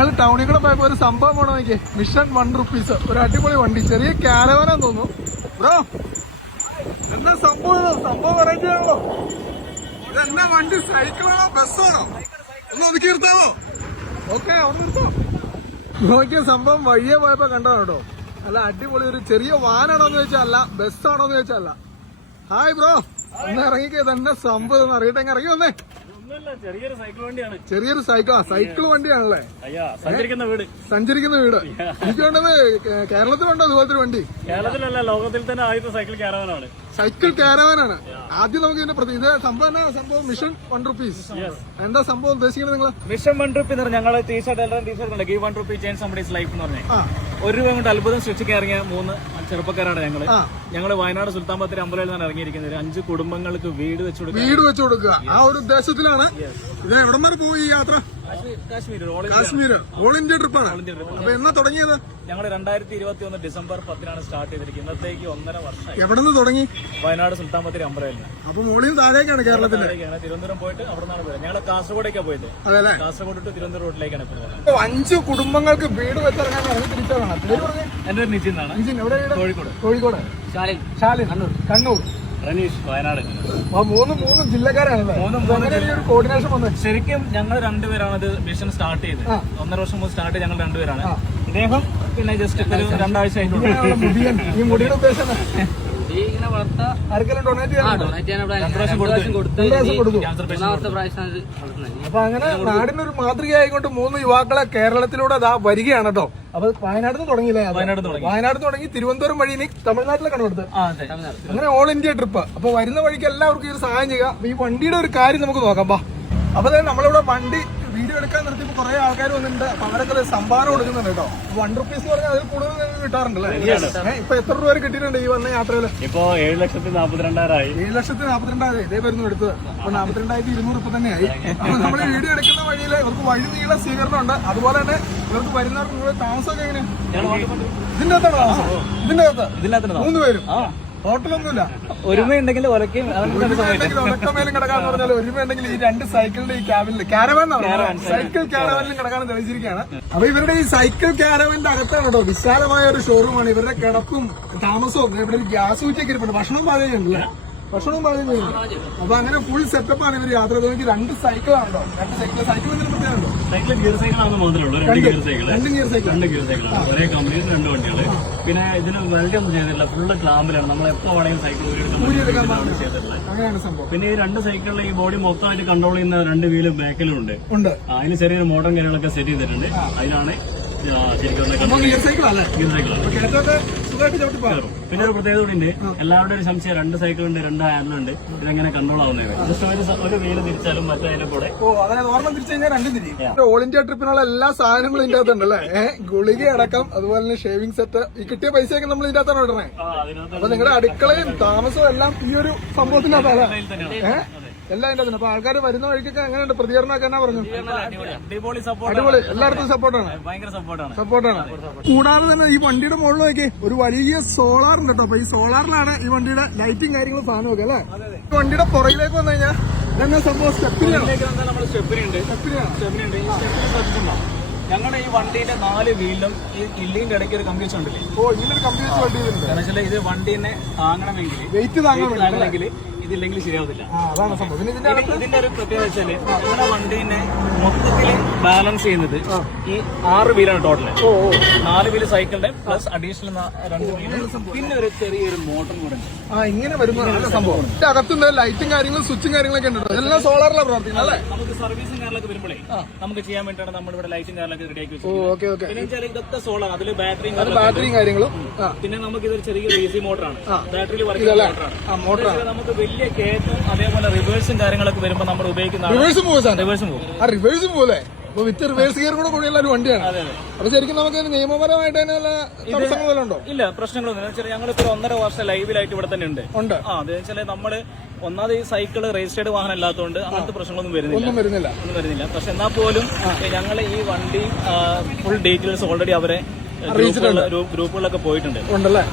ഞങ്ങൾ ടൗണിൽ കൂടെ പോയപ്പോ ഒരു സംഭവം പോണോ നോക്കിയേ, മിഷൻ ₹1. ഒരു അടിപൊളി വണ്ടി, ചെറിയ കാരവാനാന്ന് തോന്നുന്നു. ബ്രോ എന്താ സംഭവം വെറൈറ്റി ആണല്ലോ. ഇതെന്നാ വണ്ടി, സൈക്കിളാണോ ബസ്സാണോ? ഒന്ന് ഒതുക്കി നിർത്താമോ? ഓക്കെ, ഒന്ന് നിർത്തോ. നോക്കിയ സംഭവം വഴിയെ പോയപ്പോ കണ്ടതാണ് കേട്ടോ. അല്ല അടിപൊളി ഒരു ചെറിയ വാനാണോന്ന് ചോദിച്ചാൽ അല്ല, ബസ്സാണോന്ന് ചോദിച്ചാൽ അല്ല. ഹായ് ബ്രോ, ഒന്ന് ഇറങ്ങിക്കേ, തന്നെ സംഭവം ഒന്ന് അറിയട്ടെ. ഇറങ്ങി വന്നേ. ചെറിയൊരു സൈക്കിൾ വണ്ടിയാണ്. ചെറിയൊരു സൈക്കിൾ വണ്ടിയാണല്ലേ? സഞ്ചരിക്കുന്ന വീട്. എനിക്ക് വേണ്ടത് കേരളത്തിലുണ്ടോ അതുപോലത്തെ ഒരു വണ്ടി? കേരളത്തിലല്ല, ലോകത്തിൽ തന്നെ ആദ്യത്തെ സൈക്കിൾ കാരവാനാണ്. സൈക്കിൾ കാരവാനാണ്. ആദ്യം നമുക്ക് ഇതിന്റെ ഇത് സംഭവം മിഷൻ ₹1. എന്താ സംഭവം ഉദ്ദേശിക്കുന്നത് നിങ്ങൾ? മിഷൻ ₹1 എന്ന് പറഞ്ഞാൽ ഞങ്ങള് ടീഷർട്ട് ഉണ്ട്, ഗീവ് ₹1 ചേഞ്ച് സംബഡീസ് ലൈഫ് എന്ന് പറഞ്ഞാൽ ₹1 കൊണ്ട് അത്ഭുതം സൃഷ്ടിക്കാൻ ഇറങ്ങിയ 3 ചെറുപ്പക്കാരാണ് ഞങ്ങള് വയനാട് സുൽത്താൻ ബത്തേരി അമ്പലയിൽ നിന്നാണ് ഇറങ്ങിയിരിക്കുന്നത്. 5 കുടുംബങ്ങൾക്ക് വീട് വെച്ചു കൊടുക്കുക. ആ ഒരു ഉദ്ദേശത്തിലാണ്. ഇത് എവിടം വരെ പോയി ഈ യാത്ര? കാശ്മീർ ഓൾ ഇന്ത്യ ട്രിപ്പാണ്. അപ്പൊ എന്നാ തുടങ്ങിയത്? ഞങ്ങൾ 2021 ഡിസംബർ 10 സ്റ്റാർട്ട് ചെയ്തിരിക്കുന്നത്. ഇന്നത്തേക്ക് 1.5 വർഷം. എവിടെ നിന്ന് തുടങ്ങി? വയനാട് സുൽത്താൻ ബത്തേരി അമ്പലയിൽ നിന്ന്. അപ്പൊ മോളിൽ താഴേക്കാണ് കേരളത്തിൽ. തിരുവനന്തപുരം പോയിട്ട് അവിടെ നിന്നാണ് പോയത്. ഞങ്ങൾ കാസർഗോഡേക്കാണ് പോയത്. കാസർഗോഡ് ടു തിരുവനന്തപുരം റോഡിലേക്കാണ് ഇപ്പോൾ. 5 കുടുംബങ്ങൾക്ക് വീട് വെച്ചിറങ്ങാൻ ഇറങ്ങി തിരിച്ചതാണ്. എന്റെ ഒരു നിശ്ചയം ആണ്. കോഴിക്കോട്, ശാലിൻ, കണ്ണൂർ, റനീഷ്, വയനാട്. 3 ജില്ലക്കാരാണ്. കോർഡിനേഷൻ വന്നത് ശരിക്കും ഞങ്ങൾ 2 പേരാണ് ഇത് മിഷൻ സ്റ്റാർട്ട് ചെയ്തത്. 1.5 വർഷം മുമ്പ് സ്റ്റാർട്ട് ചെയ്ത് ഞങ്ങൾ 2 പേരാണ്. ഇദ്ദേഹം പിന്നെ ജസ്റ്റ് ഒരു 2 ആഴ്ച ആയിട്ടുള്ളൂ. ഈ മുടിയുടെ ഉദ്ദേശം അപ്പൊ അങ്ങനെ നാടിനൊരു മാതൃകയായിക്കൊണ്ട് 3 യുവാക്കളെ കേരളത്തിലൂടെ അതാ വരികയാണ് കേട്ടോ. അപ്പൊ വയനാട് നിന്ന് തുടങ്ങിയില്ലേ? വയനാട് തുടങ്ങി തിരുവനന്തപുരം വഴി ഇനി തമിഴ്നാട്ടിലേക്കാണ് കൊടുത്തത്. അങ്ങനെ ഓൾ ഇന്ത്യ ട്രിപ്പ്. അപ്പൊ വരുന്ന വഴിക്ക് എല്ലാവർക്കും ഈ ഒരു സഹായം ചെയ്യുക. അപ്പൊ ഈ വണ്ടിയുടെ ഒരു കാര്യം നമുക്ക് നോക്കാം. അപ്പൊ നമ്മളിവിടെ വണ്ടി വീഡിയോ എടുക്കാൻ നിർത്തിയപ്പോ കുറെ ആൾക്കാർ വന്നിട്ടുണ്ട്. അപ്പൊ അവരൊക്കെ സംഭാവന കൊടുക്കുന്നുണ്ട് കേട്ടോ. ₹1 എന്ന് പറഞ്ഞാൽ അതിൽ കൂടുതൽ കിട്ടാറുണ്ടല്ലേ? ഇപ്പൊ എത്ര രൂപ വരെ കിട്ടിയിട്ടുണ്ട് ഈ വന്ന യാത്രയിൽ? ഇപ്പൊ 7,42,000. 7,42,000 ഇതേ വരുന്നു എടുത്തത്. അപ്പൊ 42,200 ഇപ്പൊ തന്നെയായി. അപ്പൊ നമ്മൾ വീഡിയോ എടുക്കുന്ന വഴിയിൽ ഇവർക്ക് വഴി നീള സ്വീകരണം ഉണ്ട്. അതുപോലെ തന്നെ ഇവർക്ക് വരുന്നവർക്ക് നിങ്ങളുടെ താമസമൊക്കെ എങ്ങനെയാണ്? ഇതിന്റെ അകത്താണ് താമസം? ഇതിന്റെ അകത്ത് 3 പേരും? ഹോട്ടലൊന്നുമില്ല. ഒരുമയുണ്ടെങ്കിൽ ഉറക്കമേലും കിടക്കാന്ന് പറഞ്ഞാൽ ഒരുമയുണ്ടെങ്കിൽ ഈ 2 സൈക്കിളിന്റെ ഈ ക്യാബിനിൽ സൈക്കിൾ ക്യാരവാനിലും കിടക്കാനും തെളിയിച്ചിരിക്കുകയാണ്. അപ്പൊ ഇവരുടെ ഈ സൈക്കിൾ ക്യാരവാനിന്റെ അകത്താണ് കേട്ടോ വിശാലമായ ഒരു ഷോറൂമാണ്. ഇവരുടെ കിടപ്പും താമസവും ഇവിടെ ഒരു ഗ്യാസ് കുറ്റിയൊക്കെ ഇരിപ്പുണ്ട്. ഭക്ഷണവും പാചകം ചെയ്യുന്നുണ്ടല്ലേ? ഭക്ഷണവും പാചകം ചെയ്യുന്നു. അപ്പൊ അങ്ങനെ ഫുൾ സെറ്റപ്പാണ് ഇവർ യാത്ര ചെയ്തെങ്കിൽ 2 സൈക്കിളാണ് കേട്ടോ. 2 സൈക്കിൾ എന്തെങ്കിലും പ്രത്യേകമുണ്ടോ? സൈക്കിൾ ഗിയർ സൈക്കിളാണ് മാത്രമേ ഉള്ളൂ. 2 ഗിയർ സൈക്കിൾ ഒരേ കമ്പനിയിൽ 2 വണ്ടികള്. പിന്നെ ഇതിന് വെൽഡ് ഒന്നും ചെയ്തിട്ടില്ല, ഫുള്ള് ക്ലാമ്പിലാണ്. നമ്മൾ എപ്പോ വേണമെങ്കിലും സൈക്കിൾ അങ്ങനെയാണ് സംഭവം. പിന്നെ ഈ 2 സൈക്കിളിൽ ഈ ബോഡി മൊത്തമായിട്ട് കൺട്രോൾ ചെയ്യുന്ന 2 വീല് ബാക്കിലും ഉണ്ട്. അതിന് ചെറിയൊരു മോഡേൺ കാര്യങ്ങളൊക്കെ സെറ്റ് ചെയ്തിട്ടുണ്ട്. അതിലാണ് പിന്നെ ഒരു പ്രത്യേകത കൂടി ഉണ്ട്. എല്ലാവരുടെ ഒരു സംശയം 2 സൈക്കിളുണ്ട്, 2 ഹാൻഡിലുണ്ട്. ഇതെങ്ങനെ കൺട്രോൾ ആവുന്നത്? ജസ്റ്റ് ഒരു വീല് തിരിച്ചാലും മറ്റേ കൂടെ ഓർമ്മ തിരിച്ചു കഴിഞ്ഞാൽ 2 തിരിയും. ഓൾ ഇന്ത്യ ട്രിപ്പിനുള്ള എല്ലാ സാധനങ്ങളും ഇതിന്റെ അകത്തുണ്ടല്ലേ? ഗുളിക അടക്കം, അതുപോലെ തന്നെ ഷേവിംഗ് സെറ്റ്. ഈ കിട്ടിയ പൈസയൊക്കെ നമ്മൾ ഇതിന്റെ അകത്താണ് ഇടണേ. അപ്പൊ നിങ്ങളുടെ അടുക്കളയും താമസവും എല്ലാം ഈ ഒരു സംഭവത്തിനകത്താണ് എല്ലാം ഇതിന്റെ അകത്ത്. അപ്പൊ ആൾക്കാർ വരുന്ന വഴിക്കൊക്കെ എങ്ങനെയുണ്ട് പ്രതികരണമൊക്കെ? എന്നാ പറഞ്ഞു? അടിപൊളി, എല്ലായിടത്തും സപ്പോർട്ടാണ്. കൂടാതെ തന്നെ ഈ വണ്ടിയുടെ മുകളിൽ നോക്കി ഒരു വലിയ സോളാർ ഉണ്ട് കേട്ടോ. അപ്പൊ ഈ സോളാറിലാണ് ഈ വണ്ടിയുടെ ലൈറ്റും കാര്യങ്ങളും സാധനമൊക്കെ അല്ലേ? ഈ വണ്ടിയുടെ പുറകിലേക്ക് വന്നു കഴിഞ്ഞാൽ ഇതെന്നാ സംഭവം? ഞങ്ങളുടെ ഈ വണ്ടിന്റെ 4 വീലിലും ഈ കില്ലിന്റെ ഇടയ്ക്ക് ഒരു കമ്പ്യൂട്ടർ ഉണ്ടല്ലേ? ഇതിലൊരു കമ്പ്യൂട്ടർ വണ്ടി കാരണം ഇത് വണ്ടിനെ താങ്ങണമെങ്കിൽ, വെയിറ്റ് താങ്ങണമെങ്കിൽ ഇതില്ലെങ്കിൽ ശരിയാവത്തില്ല. അതാണ് സംഭവം. ഇതിന്റെ ഒരു പ്രത്യേകത വെച്ചാല് നമ്മുടെ വണ്ടീനെ മൊത്തത്തില് ബാലൻസ് ചെയ്യുന്നത് ഈ 6 വീലാണ് ടോട്ടല്. 4 വീല് സൈക്കിളിന്റെ പ്ലസ് അഡീഷണൽ 2 വീല്, പിന്നെ ഒരു ചെറിയൊരു മോട്ടർ കൂടെ ഉണ്ട്. ഇങ്ങനെ വരുന്ന സംഭവം. അകത്തുനിന്ന് ലൈറ്റും കാര്യങ്ങളും സ്വിച്ചും കാര്യങ്ങളൊക്കെ ഉണ്ട്. എല്ലാം സോളാറിലാണ് പ്രവർത്തിക്കുന്നത് അല്ലേ? നമുക്ക് സർവീസും കാര്യങ്ങളൊക്കെ വരുമ്പോഴേ നമുക്ക് ചെയ്യാൻ വേണ്ടിയിട്ടാണ് നമ്മുടെ ഇവിടെ ലൈറ്റും കാര്യങ്ങളൊക്കെ റെഡിയാക്കി വെച്ചത്. പിന്നെ വെച്ചാൽ ഇതൊക്കെ സോളാർ, അതിൽ ബാറ്ററിയും കാര്യങ്ങളും. പിന്നെ നമുക്ക് ഇതൊരു ചെറിയൊരു AC മോട്ടറാണ്, ബാറ്ററിയിൽ വർക്ക് ചെയ്യുന്ന മോട്ടറാണ്. നമുക്ക് വലിയ കേറ്റും അതേപോലെ റിവേഴ്സും കാര്യങ്ങളൊക്കെ വരുമ്പോൾ നമ്മൾ ഉപയോഗിക്കുന്ന റിവേഴ്സും പോലെ വിത്ത് റിവേഴ്സ് ഗിയർ കൂടെ കൂടിയുള്ള ഒരു വണ്ടിയാണ്. അപ്പൊ ശരിക്കും നമുക്ക് നിയമപരമായിട്ട് അതിനുള്ള തടസ്സങ്ങളുണ്ടോ? ഇല്ല, പ്രശ്നങ്ങളൊന്നും. ഞങ്ങളിപ്പോ 1.5 വർഷം ലൈവിലായിട്ട് ഇവിടെ തന്നെ ഉണ്ട്. അതെന്ന് വെച്ചാൽ നമ്മള് ഒന്നാമത് ഈ സൈക്കിള് രജിസ്റ്റേർഡ് വാഹനം അല്ലാത്തതുകൊണ്ട് അങ്ങനത്തെ പ്രശ്നങ്ങളൊന്നും വരുന്നില്ല. പക്ഷെ എന്നാൽ പോലും ഞങ്ങൾ ഈ വണ്ടി ഫുൾ ഡീറ്റെയിൽസ് ഓൾറെഡി അവരെ ഗ്രൂപ്പുകളിലൊക്കെ പോയിട്ടുണ്ട്.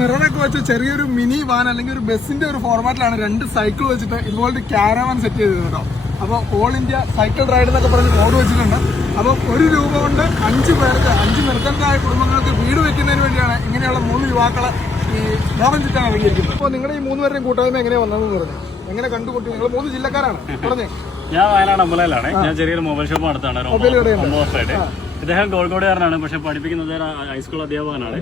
മിററൊക്കെ വെച്ച് ചെറിയൊരു മിനി വാൻ അല്ലെങ്കിൽ ഒരു ബസിന്റെ ഒരു ഫോർമാറ്റിലാണ് 2 സൈക്കിൾ വെച്ചിട്ട് ഇതുപോലത്തെ കാരവാൻ സെറ്റ് ചെയ്തത് കേട്ടോ. അപ്പൊ ഓൾ ഇന്ത്യ സൈക്കിൾ റൈഡ് എന്നൊക്കെ പറഞ്ഞ് ബോർഡ് വെച്ചിട്ടുണ്ട്. അപ്പൊ ₹1 കൊണ്ട് 5 പേർക്ക് 5 നിർദ്ധനരായ കുടുംബങ്ങൾക്ക് വീട് വെക്കുന്നതിന് വേണ്ടിയാണ് ഇങ്ങനെയുള്ള 3 യുവാക്കളെ ഈ ലോകം ചുറ്റാൻ ഇറങ്ങിയിരിക്കുന്നത്. അപ്പൊ നിങ്ങളുടെ ഈ 3 പേരുടെയും കൂട്ടായ്മ എങ്ങനെയാ വന്നതെന്ന് പറഞ്ഞു, എങ്ങനെ കണ്ടുകൂട്ടി? നിങ്ങൾ 3 ജില്ലക്കാരാണ് പറഞ്ഞേ. ഞാൻ വയനാട് അമ്പലയിലാണ്. ഞാൻ ചെറിയൊരു മൊബൈൽ ഷോപ്പ് നടത്താണ് 9 വർഷമായിട്ട്. ഇദ്ദേഹം കോഴിക്കോടുകാരനാണ്, പക്ഷെ പഠിപ്പിക്കുന്നത് ഹൈസ്കൂൾ അധ്യാപകനാണ്.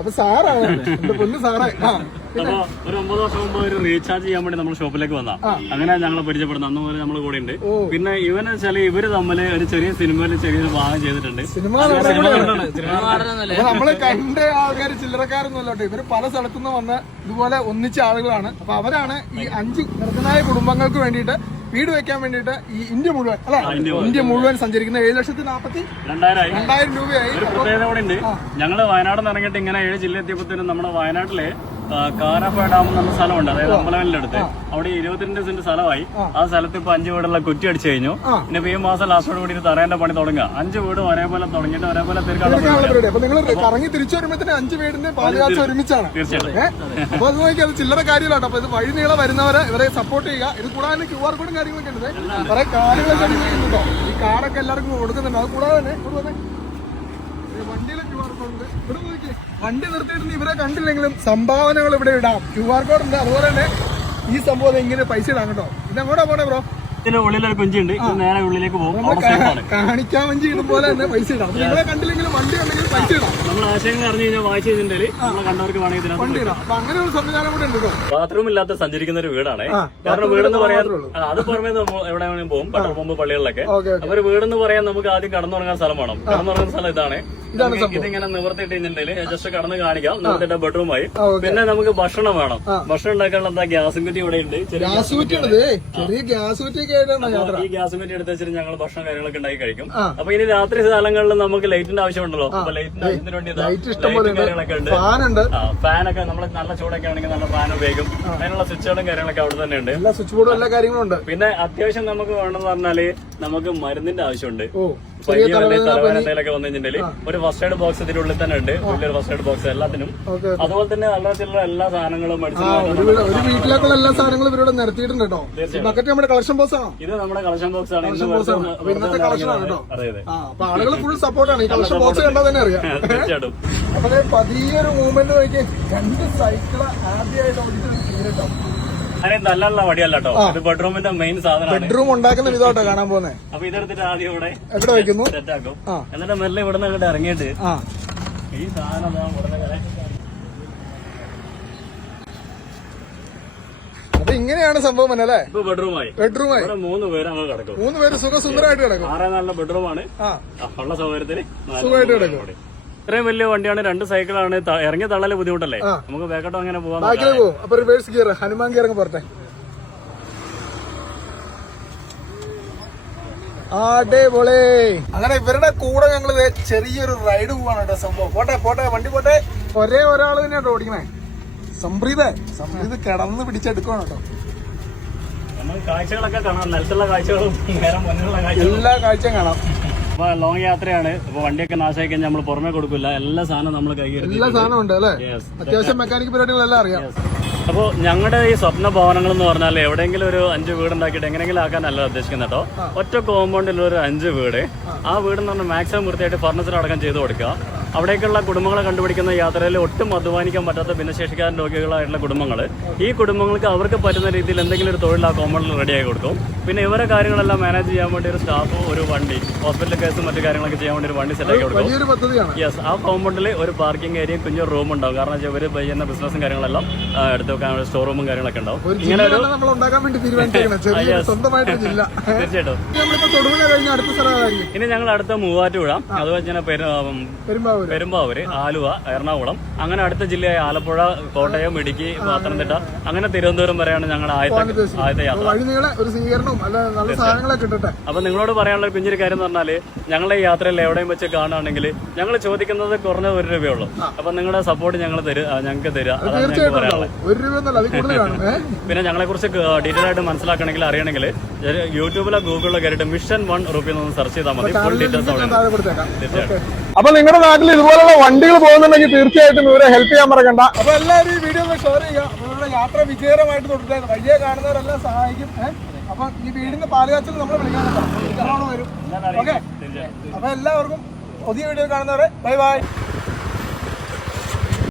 അപ്പൊ സാറാണ് എന്റെ പൊന്ന് സാറേ. അപ്പൊ ഒരു 9 വർഷം മുമ്പ് ഒരു റീചാർജ് ചെയ്യാൻ വേണ്ടി നമ്മൾ ഷോപ്പിലേക്ക് വന്നാ. അങ്ങനെ ഞങ്ങളെ പരിചയപ്പെടുന്നത്. അന്ന് മുതൽ നമ്മൾ കൂടെ ഉണ്ട്. പിന്നെ ഇവന്ന് വെച്ചാൽ ഇവര് തമ്മിൽ ഒരു ചെറിയ സിനിമയിൽ ചെറിയൊരു ഭാഗം ചെയ്തിട്ടുണ്ട്. നമ്മള് കണ്ട ആൾക്കാർ ചില്ലറക്കാരൊന്നുമല്ലോട്ടെ, ഇവര് പല സ്ഥലത്തുനിന്ന് വന്ന് ഇതുപോലെ ഒന്നിച്ച ആളുകളാണ്. അപ്പൊ അവരാണ് ഈ 5 നിർദ്ധനായ കുടുംബങ്ങൾക്ക് വേണ്ടിയിട്ട് വീട് വെക്കാൻ വേണ്ടിയിട്ട് ഈ ഇന്ത്യ മുഴുവൻ അല്ലെ, ഇന്ത്യ മുഴുവൻ സഞ്ചരിക്കുന്ന 7,42,000 രൂപയായി. ഒരു പ്രത്യേകത കൂടെ ഉണ്ട്. ഞങ്ങള് വയനാട് നിന്ന് ഇറങ്ങിയിട്ട് ഇങ്ങനെ 7 ജില്ല എത്തിയപ്പോഴത്തേനും നമ്മുടെ വയനാട്ടിലെ കാരാപ്പ ഡാം എന്ന സ്ഥലമുണ്ട്, അതായത് അമ്പലവലിന്റെ അടുത്ത്. അവിടെ 22 സെന്റ് സ്ഥലമായി. ആ സ്ഥലത്ത് ഇപ്പൊ 5 വീടുള്ള കുറ്റി അടിച്ചു കഴിഞ്ഞു. പിന്നെ ഈ മാസം ലാസ്റ്റോട് കൂടി തറേന്റെ പണി തുടങ്ങുക. 5 വീടും ഒരേപോലെ തുടങ്ങിയിട്ട് ഒരേപോലെ തീർക്കാനുള്ള. അപ്പൊ നിങ്ങൾ കറങ്ങി തിരിച്ചു വരുമ്പോഴത്തേന് 5 വീടിന്റെ പാലുകാച്ച ഒരുമിച്ചാണ്. തീർച്ചയായിട്ടും. അപ്പൊ അത് നോക്കി, അത് ചില്ലറ കാര്യമില്ലാട്ടോ. അപ്പൊ ഇത് വഴി നീളെ വരുന്നവരെ ഇവരെ സപ്പോർട്ട് ചെയ്യുക. ഇത് കൂടാതെ QR കോഡും കാര്യങ്ങളൊക്കെ ഉണ്ട്, കുറെ കാര്യങ്ങളൊക്കെ ചെയ്യുന്നുണ്ടോ. ഈ കാർഡൊക്കെ എല്ലാവർക്കും കൊടുക്കുന്നുണ്ട്. അത് കൂടാതെ തന്നെ വണ്ടിയിലെ QR കോഡ് ഉണ്ട്. ഇവിടെ നോക്കി, വണ്ടി നിർത്തിയിട്ട് ഇവരെ കണ്ടില്ലെങ്കിലും സംഭാവനകൾ ഇവിടെ ഇടാം. QR കോഡ് ഉണ്ട്. അതുപോലെ തന്നെ ഈ സംഭവം ഇങ്ങനെ പൈസ ഇടാം കേട്ടോ. ഇതെങ്ങോട്ടാ പോണേ ബ്രോ? ഇതിന്റെ ഉള്ളിലൊരു കുഞ്ചുണ്ട്, നേരെ ഉള്ളിലേക്ക് പോകും. കാണിക്കാൻ വഞ്ചി ഇടും പോലെ തന്നെ പൈസ ഇടാം. നിങ്ങളെ കണ്ടില്ലെങ്കിലും വണ്ടി ഉണ്ടെങ്കിൽ പൈസ ഇടാം. നമ്മൾ ആശയങ്ങൾ അറിഞ്ഞു കഴിഞ്ഞാൽ വായിച്ചു കഴിഞ്ഞിട്ടുണ്ടെങ്കിൽ നമ്മളെ കണ്ടവർക്ക് വേണമെങ്കിൽ വണ്ടി ഇടാം. അപ്പൊ അങ്ങനെ ഒരു സംവിധാനം കൂടെ ഉണ്ട് കേട്ടോ. ബാത്റൂം ഇല്ലാത്ത സഞ്ചരിക്കുന്ന ഒരു വീടാണ്. കാരണം വീടെന്ന് പറയാൻ അത് പുറമേ എവിടെ വേണമെങ്കിലും പോകും, പെട്രോൾ പമ്പ്, പള്ളികളിലൊക്കെ. അപ്പൊ ഒരു വീടെന്ന് പറയാൻ നമുക്ക് ആദ്യം കടന്നുറങ്ങാൻ സ്ഥലം വേണം. കടന്നുറങ്ങുന്ന സ്ഥലം ഇതാണ്. ഇതിങ്ങനെ നിവർത്തിയിട്ട് കഴിഞ്ഞിട്ടുണ്ടെങ്കിൽ ജസ്റ്റ് കടന്ന് കാണിക്കാം. നിവർത്തിട്ട ബെഡ്റൂമായി. പിന്നെ നമുക്ക് ഭക്ഷണം വേണം. ഭക്ഷണം ഉണ്ടാക്കാനുള്ള എന്താ ഗ്യാസും കുറ്റി ഇവിടെ ഉണ്ട്. ഗ്യാസ് കുറ്റിയാണ്, ചെറിയ ഗ്യാസ് കുറ്റിയൊക്കെ ആയിട്ടാണ് യാത്ര. ഈ ഗ്യാസും കുറ്റി എടുത്ത് വെച്ചിട്ട് ഞങ്ങൾ ഭക്ഷണം കാര്യങ്ങളൊക്കെ ഉണ്ടാക്കി കഴിക്കും. അപ്പൊ ഇനി രാത്രി സ്ഥലങ്ങളിൽ നമുക്ക് ലൈറ്റിന്റെ ആവശ്യമുണ്ടല്ലോ. അപ്പൊ ലൈറ്റിന്റെ ആവശ്യത്തിന് വേണ്ടി കാര്യങ്ങളൊക്കെ ഉണ്ട്. ഫാനൊക്കെ നമ്മൾ നല്ല ചൂടൊക്കെ ആണെങ്കിൽ നല്ല ഫാൻ ഉപയോഗിക്കും. അതിനുള്ള സ്വിച്ചുകളും കാര്യങ്ങളൊക്കെ അവിടെ തന്നെ ഉണ്ട്. എല്ലാ സ്വിച്ച് ബോർഡും എല്ലാ കാര്യങ്ങളും ഉണ്ട്. പിന്നെ അത്യാവശ്യം നമുക്ക് വേണമെന്ന് പറഞ്ഞാല് നമുക്ക് മരുന്നിന്റെ ആവശ്യമുണ്ട്. തലവേദന എന്തെങ്കിലുമൊക്കെ വന്നു കഴിഞ്ഞിട്ടുണ്ടെങ്കിൽ ഒരു ഫസ്റ്റ് എയ്ഡ് ബോക്സ് ഇതിന്റെ ഉള്ളിൽ തന്നെ ഉണ്ട്. വലിയൊരു ഫസ്റ്റ് എയ്ഡ് ബോക്സ് എല്ലാത്തിനും. അതുപോലെ തന്നെ നല്ല ചില എല്ലാ സാധനങ്ങളും ഒരു വീട്ടിലേക്കുള്ള എല്ലാ സാധനങ്ങളും ഇവരോട് നിരത്തിയിട്ടുണ്ട് കേട്ടോ. ബക്കറ്റ് നമ്മുടെ കളക്ഷൻ ബോക്സ് ആണ്. ഇത് നമ്മുടെ കളക്ഷൻ ബോക്സ് ആണ്. ഇന്നത്തെ കളക്ഷൻ ആണ് കേട്ടോ. അപ്പൊ ആളുകൾ ഫുൾ സപ്പോർട്ടാണ്. ഈ കളക്ഷൻ ബോക്സ് കണ്ടാൽ തന്നെ അറിയാം. തീർച്ചയായിട്ടും. അപ്പൊ പതിയൊരു മൂവ്മെന്റ് നോക്കി 2 സൈക്കിള് ആദ്യമായിട്ട് ഓടിച്ചിട്ട് അങ്ങനെ നല്ല വടിയല്ല കേട്ടോ. ഇത് ബെഡ്റൂമിന്റെ മെയിൻ സാധനമാണ്. ബെഡ്റൂം ഉണ്ടാക്കുന്ന വിധമായിട്ടോ കാണാൻ പോകുന്നത്. അപ്പൊ ഇതെടുത്തിട്ട് ആദ്യം ഇവിടെ എവിടെ വെക്കുന്നു, സെറ്റാക്കും. എന്നിട്ട് മെല്ലെ ഇവിടെ നിന്ന് അങ്ങോട്ട് ഇറങ്ങിയിട്ട് ഈ സാധനം അത് ഇങ്ങനെയാണ് സംഭവം തന്നെ അല്ലേ? ഇപ്പൊ ബെഡ്റൂമായി 3 പേര് അങ്ങ് കിടക്കും. 3 പേര് സുഖസുന്ദരമായിട്ട് കിടക്കും. 6 നല്ല ബെഡ്റൂമാണ്. ഉള്ള സൗകര്യത്തിന് സുഖമായിട്ട് കിടക്കും. ഇത്രയും വലിയ വണ്ടിയാണ്. 2 സൈക്കിളാണ്. ഇറങ്ങിയ തള്ളല് ബുദ്ധിമുട്ടല്ലേ? നമുക്ക് ബാക്കോട്ടോ അങ്ങനെ പോകാം. അപ്പൊ റിവേഴ്സ് ഗിയർ, ഹനുമാൻ ഗിയർ അങ്ങ് പോരട്ടെ. അടിപൊളി. അങ്ങനെ ഇവരുടെ കൂടെ ഞങ്ങള് ചെറിയൊരു റൈഡ് പോവാണ് കേട്ടോ. സംഭവം പോട്ടെ വണ്ടി പോട്ടെ. ഒരേ ഒരാൾ തന്നെയാട്ടോ ഓടിക്കണേ. സംപ്രീത് കിടന്ന് പിടിച്ചെടുക്കണം കേട്ടോ. നമ്മൾ കാഴ്ചകളൊക്കെ കാണാം. നിലത്തുള്ള കാഴ്ചകളും നേരം മുന്നിലുള്ള കാഴ്ചകളും എല്ലാ കാഴ്ചയും കാണാം. അപ്പൊ ലോങ് യാത്രയാണ്. ഇപ്പൊ വണ്ടിയൊക്കെ നാശമായി കഴിഞ്ഞാൽ നമ്മൾ പുറമെ കൊടുക്കില്ല. എല്ലാ സാധനം നമ്മൾ കൈകരുതി. എല്ലാ സാധനം ഉണ്ട് അല്ലെ? അത്യാവശ്യം മെക്കാനിക് പരിപാടികളെല്ലാം അറിയാം. അപ്പൊ ഞങ്ങളുടെ ഈ സ്വപ്ന ഭവനങ്ങൾ എന്ന് പറഞ്ഞാൽ എവിടെയെങ്കിലും ഒരു 5 വീടുണ്ടാക്കിയിട്ട് എങ്ങനെയെങ്കിലും ആക്കാനല്ല ഉദ്ദേശിക്കുന്നത് കേട്ടോ. ഒറ്റ കോമ്പൗണ്ടിൽ ഒരു 5 വീട്. ആ വീട് എന്ന് പറഞ്ഞാൽ മാക്സിമം വൃത്തിയായിട്ട് ഫർണിച്ചർ അടക്കം ചെയ്ത് കൊടുക്കുക. അവിടേക്കുള്ള കുടുംബങ്ങളെ കണ്ടുപിടിക്കുന്ന യാത്രയിൽ ഒട്ടും അധ്വാനിക്കാൻ പറ്റാത്ത ഭിന്നശേഷിക്കാരൻ രോഗികളായിട്ടുള്ള കുടുംബങ്ങൾ, ഈ കുടുംബങ്ങൾക്ക് അവർക്ക് പറ്റുന്ന രീതിയിൽ എന്തെങ്കിലും ഒരു തൊഴിൽ ആ കോമ്പൗണ്ടിൽ റെഡിയാക്കി കൊടുക്കും. പിന്നെ ഇവരെ കാര്യങ്ങളെല്ലാം മാനേജ് ചെയ്യാൻ വേണ്ടി ഒരു സ്റ്റാഫ്, ഒരു വണ്ടി, ഹോസ്പിറ്റൽ കേസും മറ്റു കാര്യങ്ങളൊക്കെ ചെയ്യാൻ വേണ്ടി ഒരു വണ്ടി സെറ്റാക്കി കൊടുക്കും. യെസ്, ആ കോമ്പൗണ്ടിൽ ഒരു പാർക്കിംഗ് ഏരിയയും കുഞ്ഞൊരു റൂം ഉണ്ടാവും. കാരണം ഇവർ ചെയ്യുന്ന ബിസിനസ്സും കാര്യങ്ങളെല്ലാം എടുത്ത് വെക്കാൻ സ്റ്റോർ റൂമും കാര്യങ്ങളൊക്കെ ഉണ്ടാവും. ഇങ്ങനെ ഒരു തീർച്ചയായിട്ടും. ഇനി ഞങ്ങൾ അടുത്ത മൂവാറ്റുപുഴ, അതുപോലെ തന്നെ പെരുമ്പാവൂര്, ആലുവ, എറണാകുളം, അങ്ങനെ അടുത്ത ജില്ലയായ ആലപ്പുഴ, കോട്ടയം, ഇടുക്കി, പത്തനംതിട്ട, അങ്ങനെ തിരുവനന്തപുരം വരെയാണ് ഞങ്ങളുടെ ആദ്യത്തെ യാത്ര. അപ്പൊ നിങ്ങളോട് പറയാനുള്ള കുഞ്ഞൊരു കാര്യം എന്ന് പറഞ്ഞാല് ഞങ്ങളുടെ യാത്രയിൽ എവിടെയും വെച്ച് കാണുകയാണെങ്കിൽ ഞങ്ങൾ ചോദിക്കുന്നത് കുറഞ്ഞ ₹1 അപ്പൊ നിങ്ങളുടെ സപ്പോർട്ട് ഞങ്ങൾക്ക് തരിക. അതാണ് ഞങ്ങൾക്ക് പറയാനുള്ളത്. പിന്നെ ഞങ്ങളെ കുറിച്ച് ഡീറ്റെയിൽ ആയിട്ട് മനസ്സിലാക്കണമെങ്കിൽ അറിയണമെങ്കിൽ യൂട്യൂബിലോ ഗൂഗിളിലോ കയറിയിട്ട് മിഷൻ 1 റുപ്പി ഒന്ന് സെർച്ച് ചെയ്താൽ മതി. ഫുൾ ഡീറ്റെയിൽസ് അവിടെ. അപ്പൊ നിങ്ങളുടെ നാട്ടിൽ ഇതുപോലുള്ള വണ്ടികൾ പോകുന്നുണ്ടെങ്കിൽ തീർച്ചയായിട്ടും ഇവരെ ഹെൽപ്പ് ചെയ്യാൻ മറക്കണ്ട. അപ്പൊ എല്ലാവരും ഈ വീഡിയോ ഷെയർ ചെയ്യുക. നിങ്ങളുടെ യാത്ര വിജയകരമായിട്ട് തുടരുക. വഴിയെ കാണുന്നവരെല്ലാം സഹായിക്കും. അപ്പൊ ഈ വീടിന്റെ പാലുകാച്ചൽ നമ്മൾ വിളിക്കാൻ വരും. ഓക്കെ, അപ്പൊ എല്ലാവർക്കും പുതിയ വീഡിയോ കാണുന്നവരെ ബൈ ബൈ.